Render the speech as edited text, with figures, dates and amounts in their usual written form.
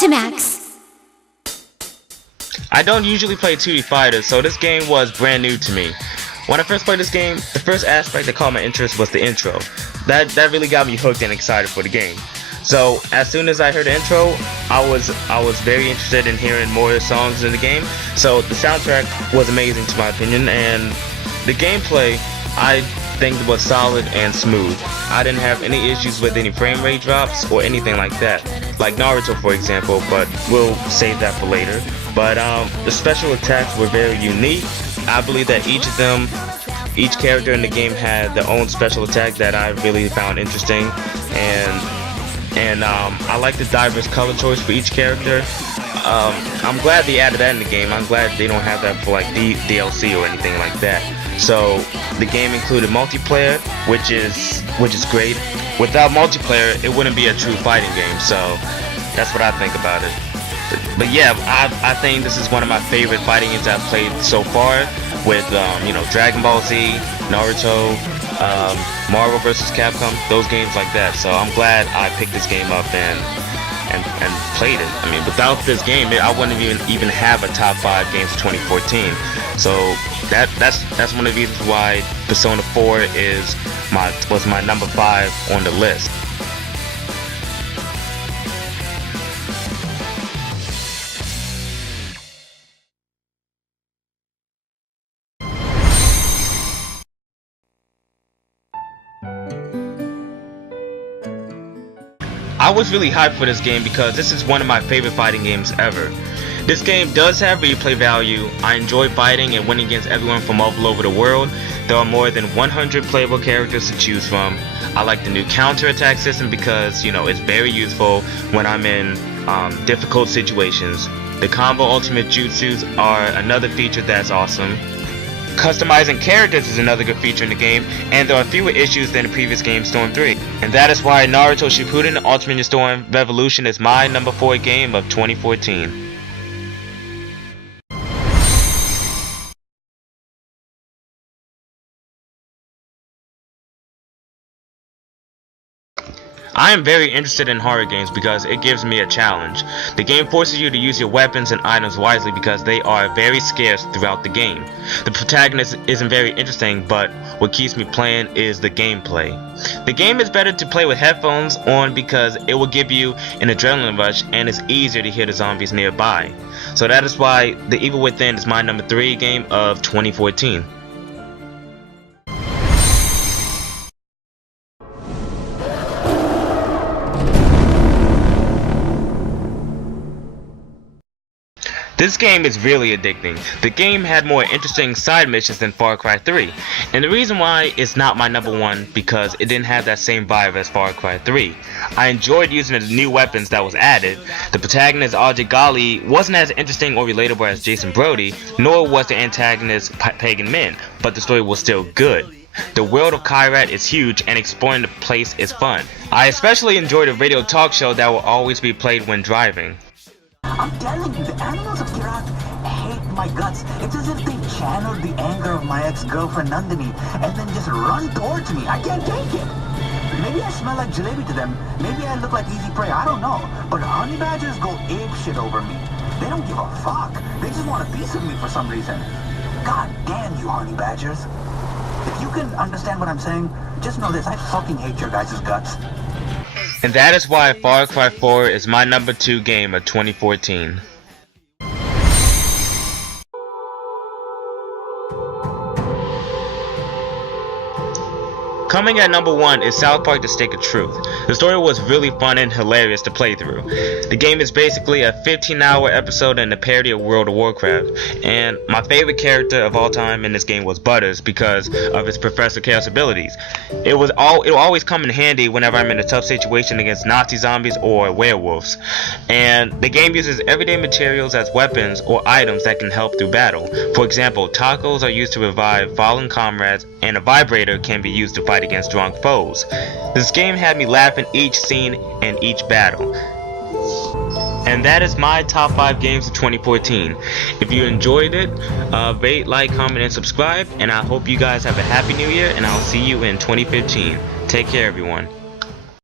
Ultimax. I don't usually play 2D fighters, so this game was brand new to me. When I first played this game, the first aspect that caught my interest was the intro. That really got me hooked and excited for the game. So as soon as I heard the intro, I was very interested in hearing more songs in the game. So the soundtrack was amazing to my opinion, and the gameplay I think was solid and smooth. I didn't have any issues with any frame rate drops or anything like that, like Naruto for example, but we'll save that for later. But the special attacks were very unique. I believe that each character in the game had their own special attack that I really found interesting, and I like the diverse color choice for each character. I'm glad they added that in the game. I'm glad they don't have that for like DLC or anything like that. So the game included multiplayer, which is great. Without multiplayer, it wouldn't be a true fighting game. So that's what I think about it. But yeah, I think this is one of my favorite fighting games I've played so far, with Dragon Ball Z, Naruto, Marvel vs. Capcom, those games like that. So I'm glad I picked this game up and played it. I mean, without this game, I wouldn't even have a top 5 games of 2014. So that's one of the reasons why Persona 4 was my number 5 on the list. I was really hyped for this game because this is one of my favorite fighting games ever. This game does have replay value. I enjoy fighting and winning against everyone from all over the world. There are more than 100 playable characters to choose from. I like the new counter-attack system because, it's very useful when I'm in difficult situations. The combo ultimate jutsus are another feature that's awesome. Customizing characters is another good feature in the game, and there are fewer issues than the previous game, Storm 3. And that is why Naruto Shippuden Ultimate Ninja Storm Revolution is my number 4 game of 2014. I am very interested in horror games because it gives me a challenge. The game forces you to use your weapons and items wisely because they are very scarce throughout the game. The protagonist isn't very interesting, but what keeps me playing is the gameplay. The game is better to play with headphones on because it will give you an adrenaline rush and it's easier to hear the zombies nearby. So that is why The Evil Within is my number 3 game of 2014. This game is really addicting. The game had more interesting side missions than Far Cry 3, and the reason why it's not my number 1 because it didn't have that same vibe as Far Cry 3. I enjoyed using the new weapons that was added. The protagonist Ajay Ghali wasn't as interesting or relatable as Jason Brody, nor was the antagonist Pagan Min, but the story was still good. The world of Kyrat is huge and exploring the place is fun. I especially enjoyed the radio talk show that will always be played when driving. I'm telling you, the animals of Kyrat hate my guts. It's as if they channeled the anger of my ex-girlfriend Nandini and then just run towards me. I can't take it. Maybe I smell like jalebi to them. Maybe I look like easy prey. I don't know. But honey badgers go apeshit over me. They don't give a fuck. They just want a piece of me for some reason. God damn you, honey badgers. If you can understand what I'm saying, just know this. I fucking hate your guys' guts. And that is why Far Cry 4 is my number 2 game of 2014. Coming at number 1 is South Park: The Stick of Truth. The story was really fun and hilarious to play through. The game is basically a 15-hour episode and a parody of World of Warcraft. And my favorite character of all time in this game was Butters because of his Professor Chaos abilities. It will always come in handy whenever I'm in a tough situation against Nazi zombies or werewolves. And the game uses everyday materials as weapons or items that can help through battle. For example, tacos are used to revive fallen comrades, and a vibrator can be used to fight against drunk foes. This game had me laughing each scene and each battle. And that is my top 5 games of 2014. If you enjoyed it, rate, like, comment, and subscribe. And I hope you guys have a happy new year, and I'll see you in 2015. Take care, everyone.